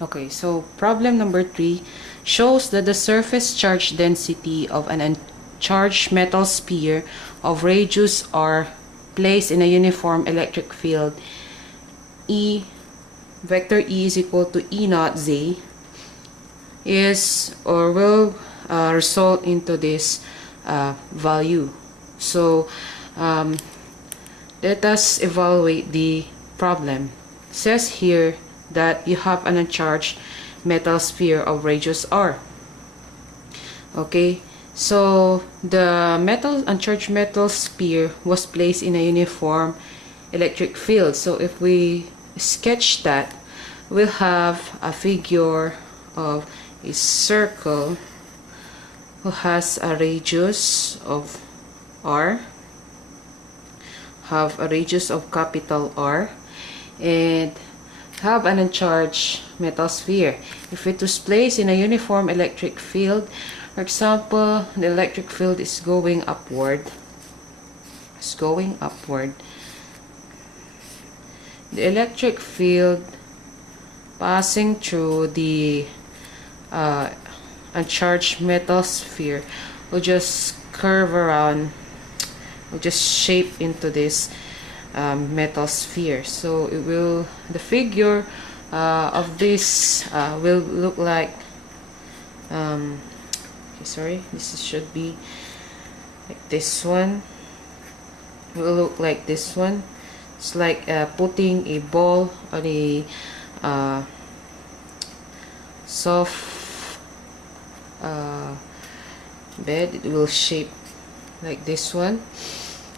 Okay, so problem number 3 shows that the surface charge density of an uncharged metal sphere of radius r placed in a uniform electric field E, vector E is equal to E naught Z, is or will result into this value. So let us evaluate the problem. It says here that you have an uncharged metal sphere of radius r. Okay, so the uncharged metal sphere was placed in a uniform electric field. So if we sketch that, we'll have a figure of a circle who has a radius of r, have a radius of capital R, and have an uncharged metal sphere. If it was placed in a uniform electric field, for example, the electric field is going upward. It's going upward. The electric field passing through the uncharged metal sphere will just curve around, will just shape into this metal sphere. So it will, the figure of this will look like okay, sorry, this should be like this one. It will look like this one. It's like putting a ball on a soft bed. It will shape like this one.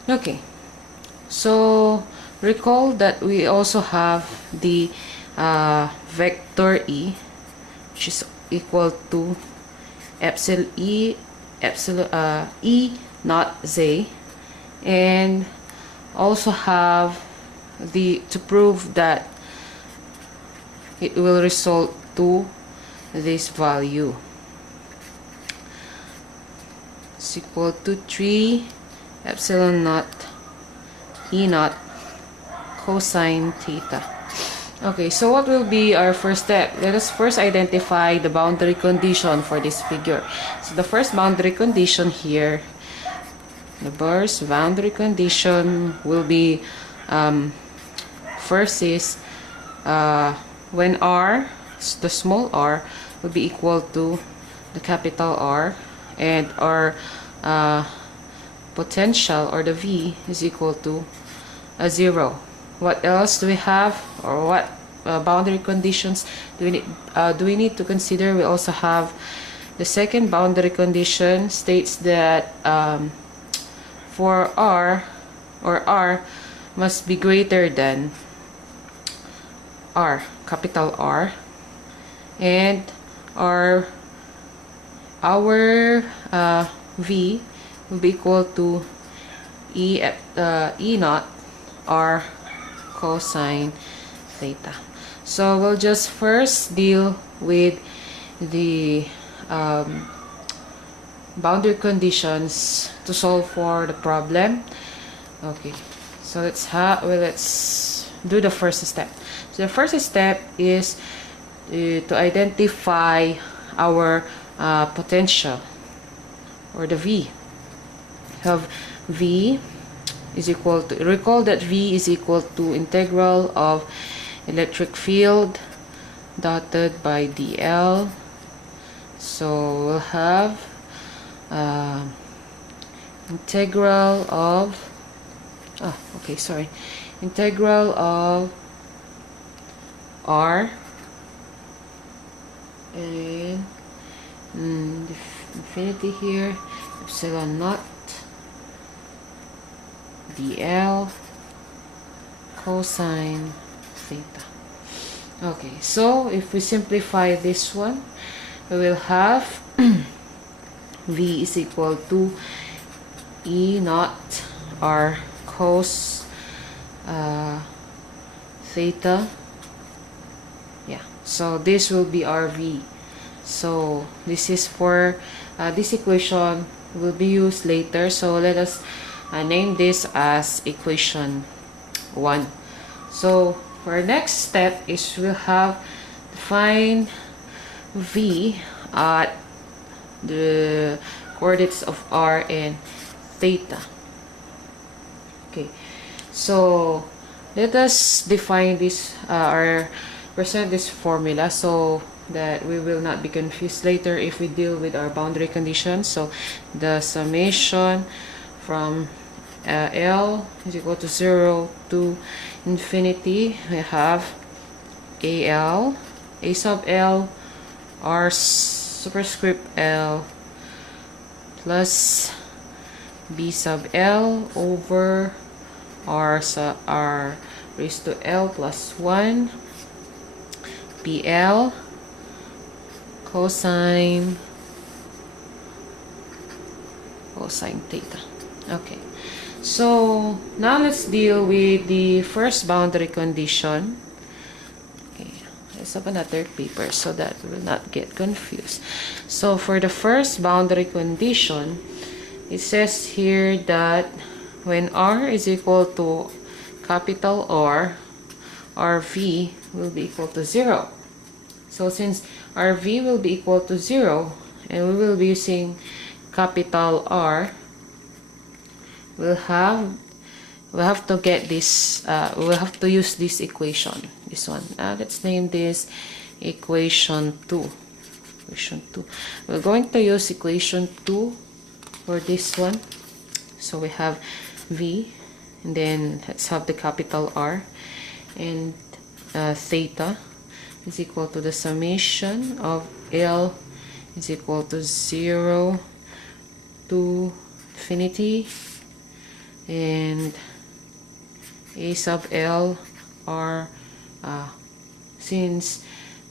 Okay, so recall that we also have the vector E, which is equal to epsilon E naught Z, and also have to prove that it will result to this value. It's equal to 3 epsilon naught E naught cosine theta. Okay, so what will be our first step? Let us first identify the boundary condition for this figure. So the first boundary condition here, the first boundary condition will be first is when r, the small r, will be equal to the capital R, and our potential, or the V, is equal to 0. What else do we have, or what boundary conditions do we need to consider? We also have the second boundary condition states that for R, or R must be greater than R, capital R, and our V will be equal to E naught R cosine theta. So we'll just first deal with the boundary conditions to solve for the problem. Okay, so let's do the first step. So the first step is to identify our potential, or the V. Have V is equal to, recall that V is equal to integral of electric field dotted by dl. So we'll have integral of integral of R and infinity here, epsilon naught dl cosine theta. Okay, so if we simplify this one, we will have V is equal to E naught R cos theta. Yeah, so this will be our V. So this is for this equation will be used later. So let us name this as equation 1. So for our next step is we'll have the find V at the coordinates of r and theta. Okay, so let us define this or present this formula so that we will not be confused later if we deal with our boundary conditions. So the summation from L is equal to 0 to infinity, we have A sub L, R superscript L plus B sub L over R raised to L plus 1 PL cosine theta. Okay, so now let's deal with the first boundary condition. Okay, let's open a third paper so that we will not get confused. So for the first boundary condition, it says here that when R is equal to capital R, RV will be equal to 0. So since RV will be equal to 0 and we will be using capital R, we'll have to get this, we'll have to use this equation, this one. Let's name this equation 2. We're going to use equation 2 for this one. So we have V, and then let's have the capital R, and theta is equal to the summation of L is equal to 0 to infinity, and A sub L R, since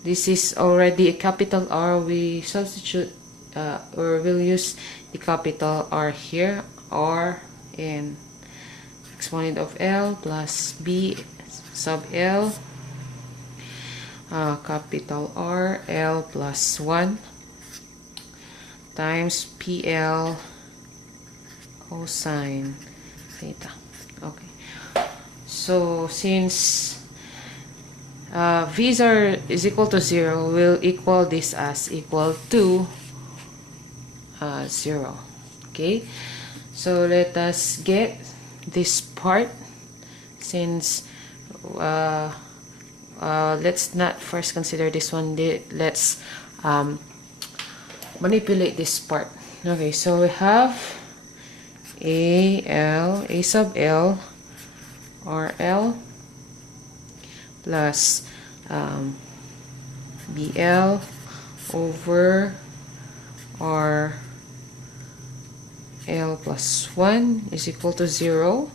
this is already a capital R, we substitute or we'll use the capital R here, R and exponent of L plus B sub L, capital R, L plus 1 times PL cosine theta. Okay, so since V is equal to 0, we'll equal this as equal to 0. Okay, so let us get this part. Since let's not first consider this one, let's manipulate this part. Okay, so we have A sub L RL plus BL over R L plus 1 is equal to 0.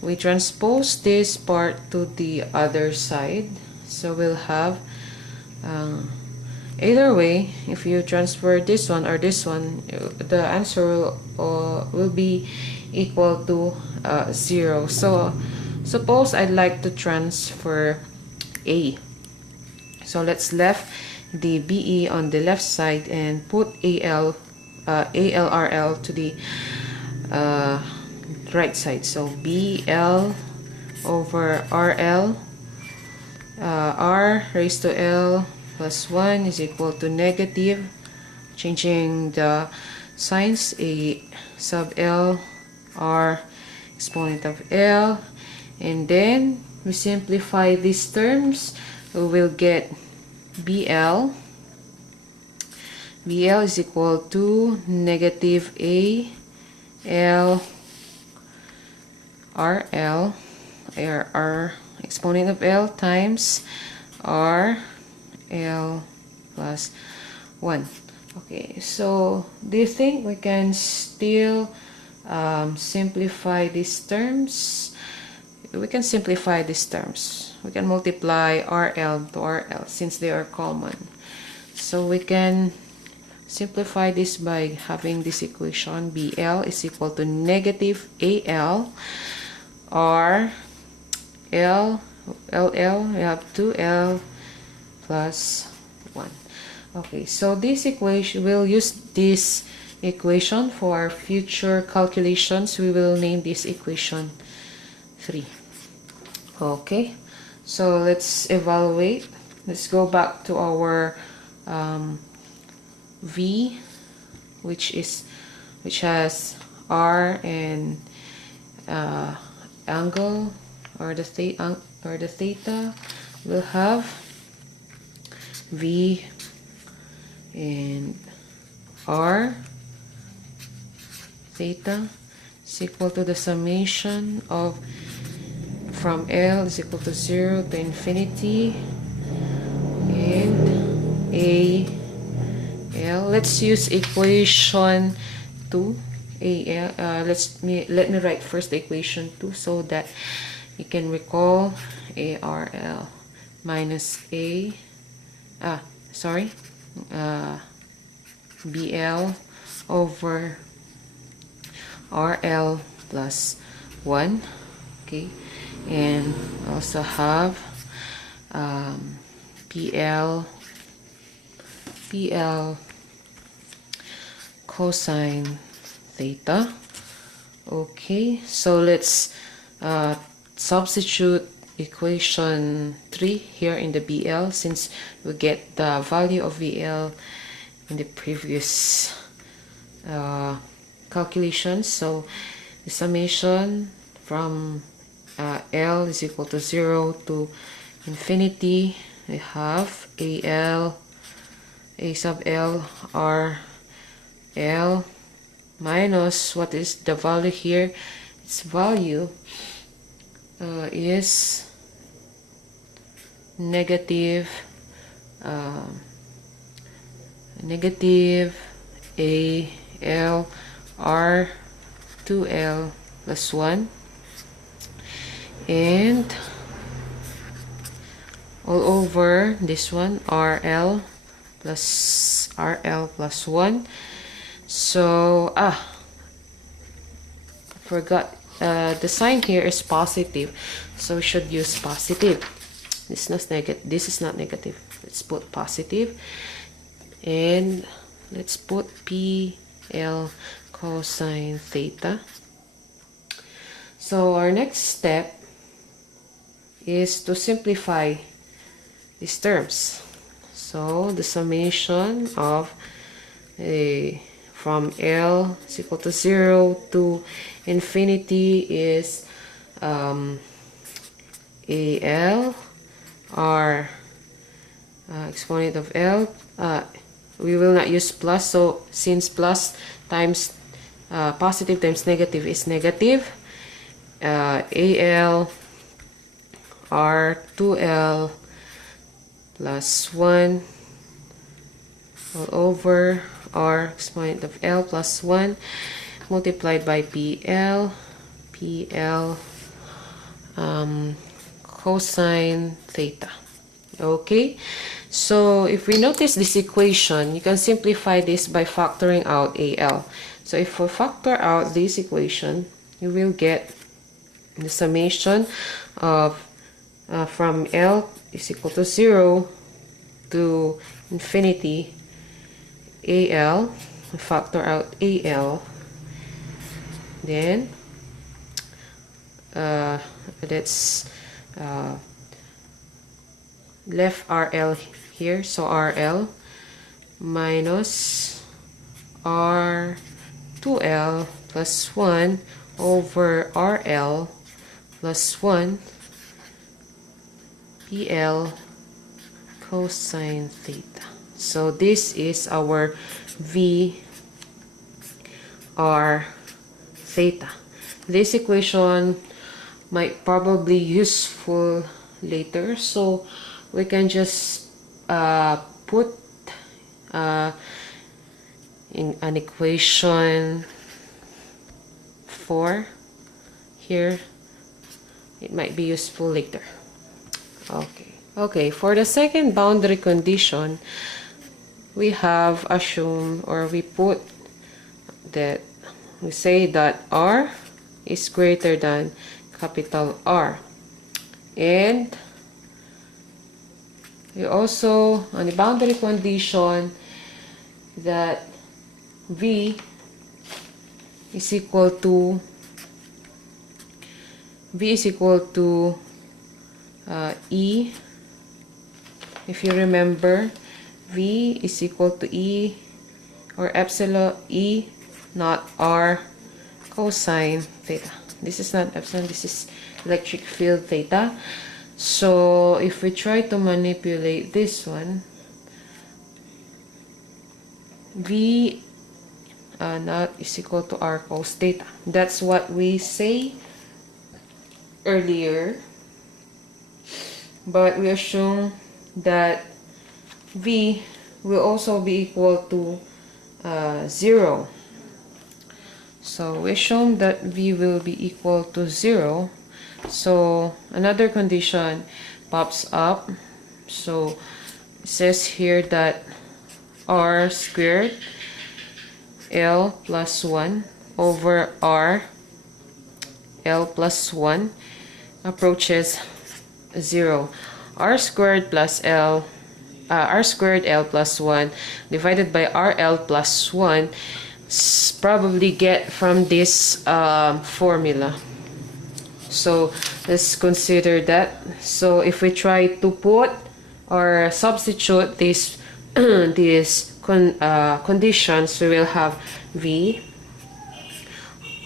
We transpose this part to the other side, so we'll have either way, if you transfer this one or this one, the answer will be equal to 0. So suppose I'd like to transfer A, so let's left the BE on the left side and put ALRL to the right side. So BL over RL, R raised to L plus 1 is equal to negative, changing the signs, A sub L R exponent of L, and then we simplify these terms, we will get BL is equal to negative A L RL R exponent of L times R L plus 1. Okay, so do you think we can still simplify these terms? We can simplify these terms. We can multiply RL to RL since they are common. So we can simplify this by having this equation. BL is equal to negative AL R L LL, we have 2L plus 1. Okay, so this equation, we'll use this equation for our future calculations. We will name this equation 3. Okay, so let's evaluate. let's go back to our V, which has R and angle or the theta. We'll have V and R theta is equal to the summation of from L is equal to 0 to infinity and AL. Let's use equation 2 AL. Let me write first the equation 2 so that you can recall ARL minus BL over RL plus 1. Okay, and also have PL cosine theta. Okay, so let's substitute equation 3 here in the BL, since we get the value of VL in the previous calculations. So the summation from L is equal to 0 to infinity. We have A sub L R L minus, what is the value here? Its value is negative AL R 2L plus 1 and all over this one RL plus 1. So forgot the sign here is positive, so we should use positive. This is not negative. Let's put positive, and let's put PL cosine theta. So our next step is to simplify these terms. So the summation of from L is equal to 0 to infinity is AL R exponent of L. We will not use plus, so since plus times positive times negative is negative, AL R 2L plus 1 all over R exponent of L plus 1 multiplied by PL cosine theta. Okay, so if we notice this equation, you can simplify this by factoring out AL. So if we factor out this equation, you will get the summation of from L is equal to 0 to infinity AL. We factor out AL, then let's left RL here, so RL minus R 2L plus 1 over RL plus 1 PL cosine theta. So this is our V R theta. This equation might probably useful later, so we can just put in an equation 4 here. It might be useful later. Okay, for the second boundary condition, we have assumed, or we put that we say that R is greater than capital R, and we also on the boundary condition that V is equal to E if you remember, V is equal to E or epsilon E not R cosine theta. This is not epsilon, this is electric field theta. So if we try to manipulate this one, V naught is equal to R cos theta. That's what we say earlier, but we assume that V will also be equal to 0. So we assume that V will be equal to 0. So another condition pops up. So it says here that R squared L plus 1 over R L plus 1 approaches 0. R squared plus L R squared L plus 1 divided by RL plus 1 probably get from this formula. So let's consider that. So if we try to put or substitute these conditions, we will have V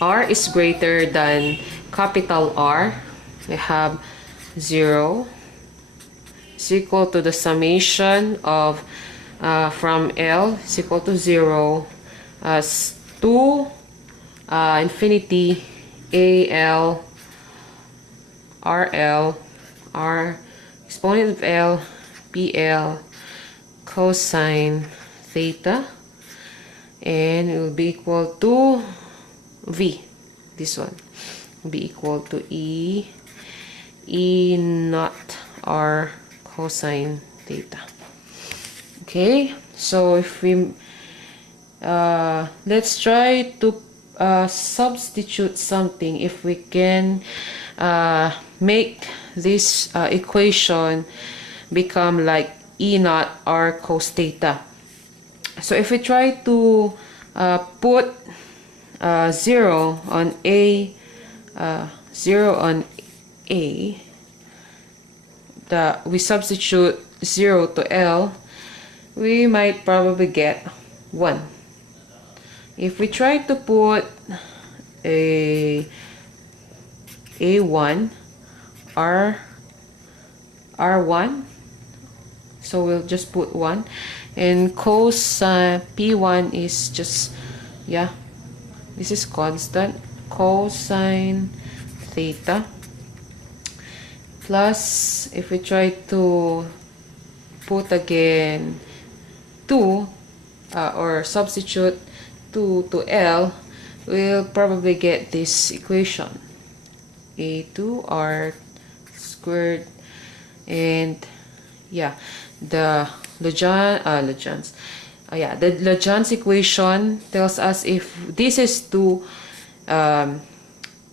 R is greater than capital R. We have 0 is equal to the summation of from L is equal to 0 as 2 infinity AL RL R exponent of L PL cosine theta, and it will be equal to V. This one will be equal to E naught R cosine theta. Okay, so if we let's try to substitute something. If we can make this equation become like E naught R cos theta. So if we try to put 0 on A, 0 on A, we substitute 0 to L, we might probably get 1. If we try to put A1 R1, so we'll just put 1, and cos P1 is just, yeah, this is constant, cosine theta, plus if we try to put again 2 or substitute 2 to L, we'll probably get this equation, A2R squared, and yeah, the Legendre equation tells us if this is to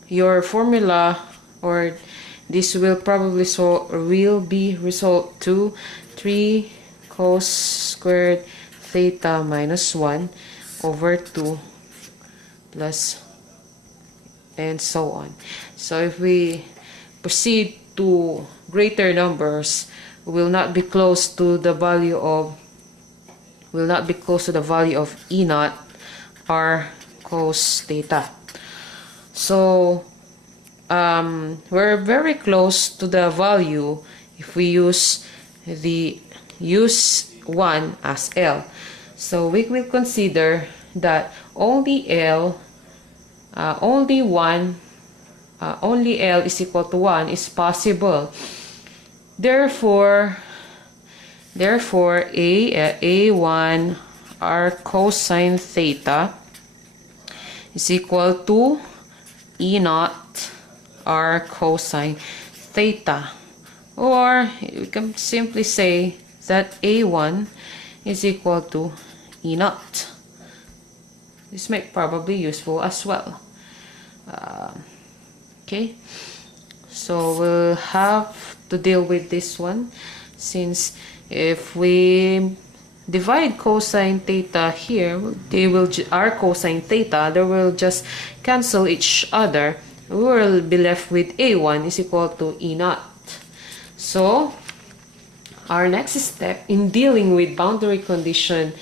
your formula, or this will probably be result to 3 cos squared theta minus 1 over 2 plus and so on. So if we proceed to greater numbers, will not be close to the value of E naught R cos theta. So we're very close to the value if we use 1 as L. So we will consider that only L is equal to 1 is possible. Therefore A1 R cosine theta is equal to E naught R cosine theta, or we can simply say that A1 is equal to E naught. This might probably useful as well. Okay, so we'll have to deal with this one, since if we divide cosine theta here, they will R cosine theta, they will just cancel each other. We will be left with A1 is equal to E naught. So our next step in dealing with boundary condition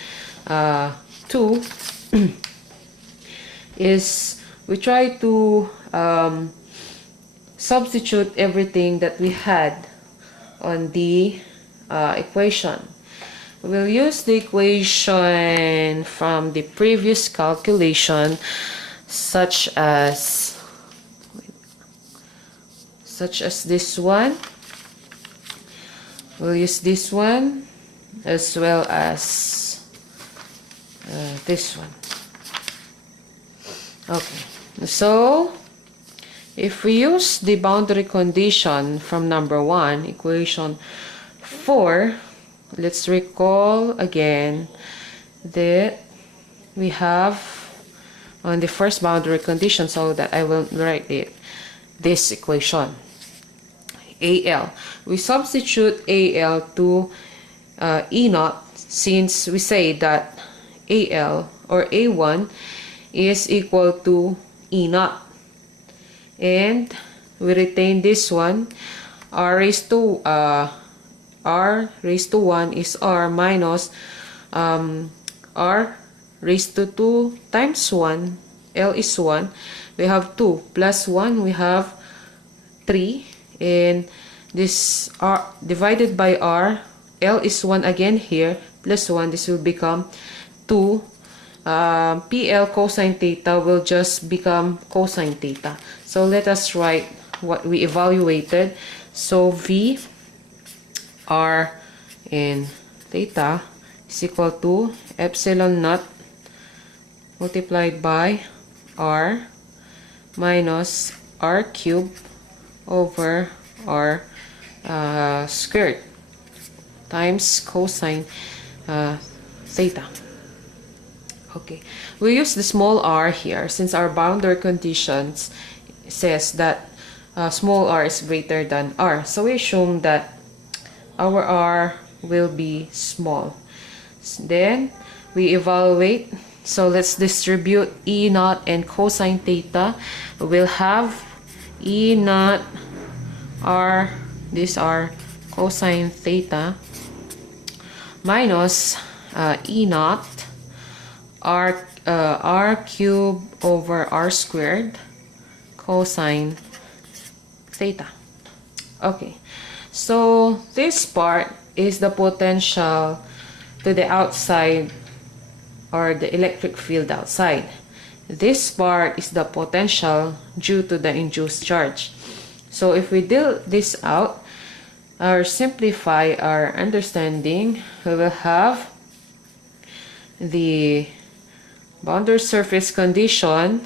2 is we try to substitute everything that we had on the equation. We'll use the equation from the previous calculation, such as this one. We'll use this one as well as this one. Okay, so if we use the boundary condition from number 1, equation 4, let's recall again that we have on the first boundary condition, so that I will write this equation. AL. We substitute AL to E naught, since we say that AL or A1 is equal to E naught. And we retain this one. R raised to 1 is R minus R raised to 2 times 1. L is 1. We have 2 plus 1. We have 3. And this R divided by R, L is 1 again here, plus 1, this will become 2. PL cosine theta will just become cosine theta. So let us write what we evaluated. So V R in theta is equal to epsilon naught multiplied by R minus R cubed over R squared times cosine theta. Okay, we use the small r here since our boundary conditions says that small r is greater than r. So we assume that our r will be small. Then we evaluate. So let's distribute E naught and cosine theta. We'll have E naught R, these are cosine theta, minus E naught R cubed over R squared cosine theta. Okay, so this part is the potential to the outside, or the electric field outside. This part is the potential due to the induced charge. So if we deal this out or simplify our understanding, we will have the boundary surface condition,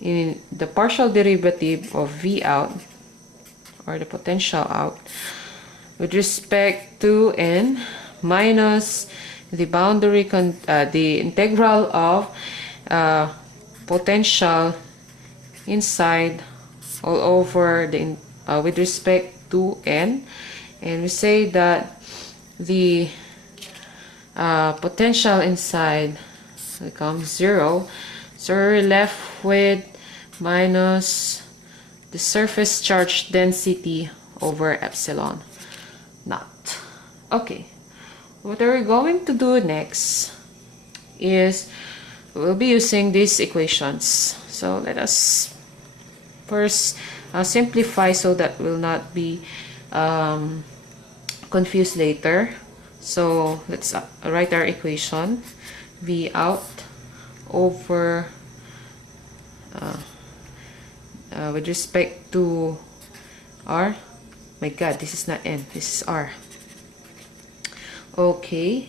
in the partial derivative of V out, or the potential out, with respect to N, minus the boundary the integral of potential inside all over the with respect to N, and we say that the potential inside becomes 0, so we're left with minus the surface charge density over epsilon naught. Okay, what are we going to do next is we'll be using these equations. So let us first simplify so that we'll not be confused later. So let's write our equation. V out over with respect to R. My God, this is not N, this is R. Okay,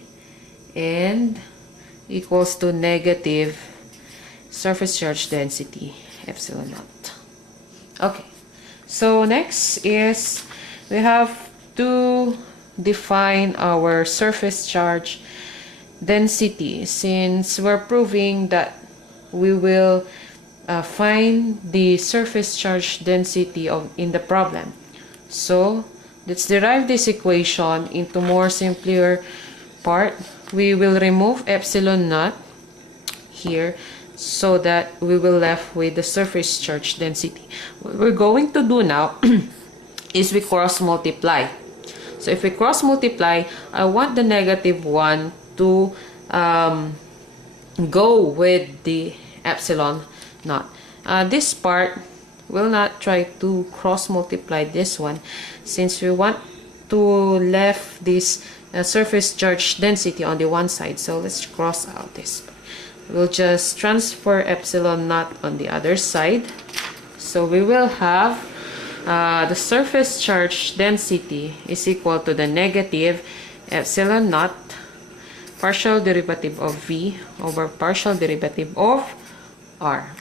and equals to negative surface charge density epsilon naught. Okay, so next is we have to define our surface charge density, since we're proving that we will find the surface charge density in the problem. So let's derive this equation into more simpler part. We will remove epsilon naught here so that we will left with the surface charge density. What we're going to do now is we cross multiply. So if we cross multiply, I want the negative 1 to go with the epsilon naught. This part will not try to cross multiply this one, since we want to left this surface charge density on the one side. So let's cross out this. We'll just transfer epsilon naught on the other side. So we will have the surface charge density is equal to the negative epsilon naught partial derivative of V over partial derivative of R.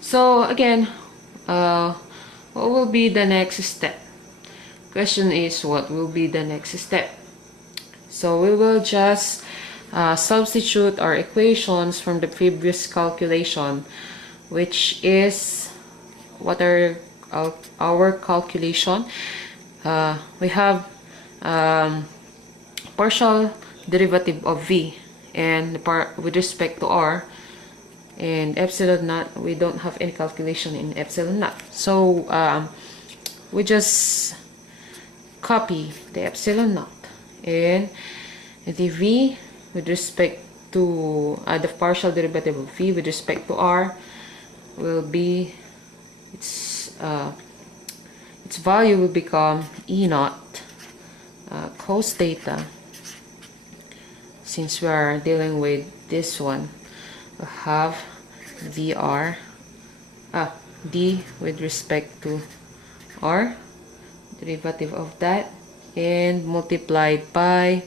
So again, what will be the next step? Question is, what will be the next step? So we will just substitute our equations from the previous calculation, which is, what are our calculation? We have partial derivative of V and with respect to R, and epsilon naught, we don't have any calculation in epsilon naught. So we just copy the epsilon naught, and the V with respect to the partial derivative of V with respect to R will be, its value will become E naught cos theta. Since we are dealing with this one, we have VR D with respect to R, derivative of that, and multiplied by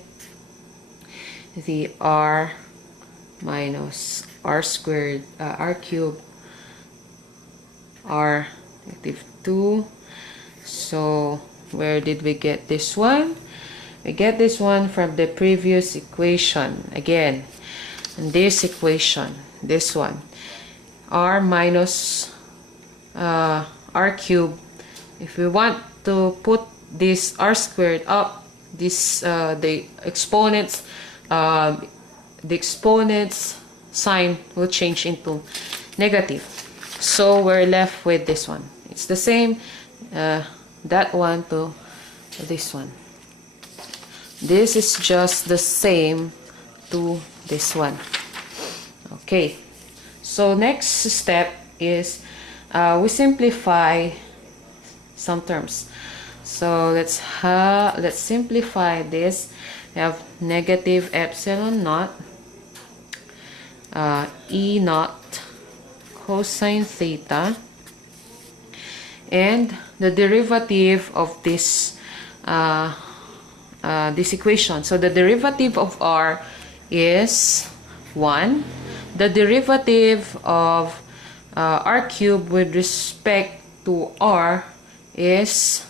the R minus R squared, R cubed, R negative 2. So where did we get this one? We get this one from the previous equation. Again, in this equation, this one, R minus R cubed. If we want to put this R squared up, this the exponents sign will change into negative. So we're left with this one. It's the same, that one to this one. This is just the same to this one. Okay, so next step is we simplify some terms. So let's simplify this. We have negative epsilon naught E naught cosine theta, and the derivative of this this equation. So the derivative of R is 1. The derivative of R cubed with respect to R is,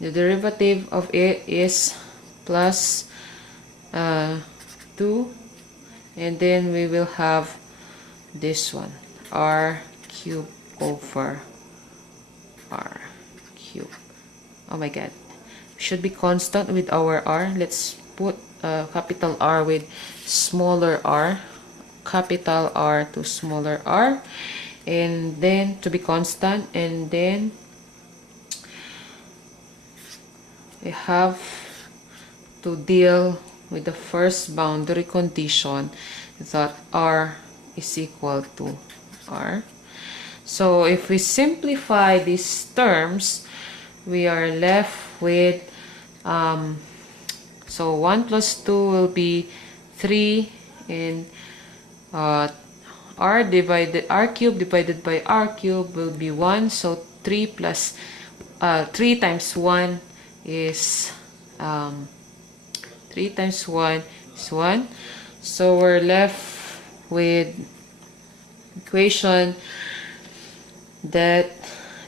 the derivative of it is plus 2, and then we will have this one, R cubed over R cubed. Oh my god, should be constant with our R. Let's put capital R with smaller r, capital R to smaller r, and then to be constant, and then we have to deal with the first boundary condition that R is equal to R. So if we simplify these terms, we are left with so 1 plus 2 will be 3, and R cubed divided by R cubed will be 1. So 3 plus 3 times 1 is 3 times 1 is 1. So we're left with equation that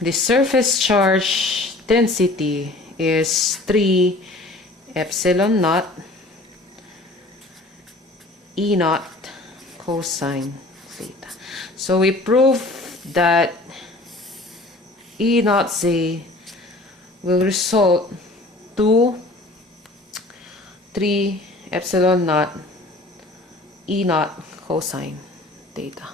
the surface charge density is 3 epsilon naught E naught cosine theta. So we prove that E naught Z will result to 3 epsilon naught E naught cosine theta.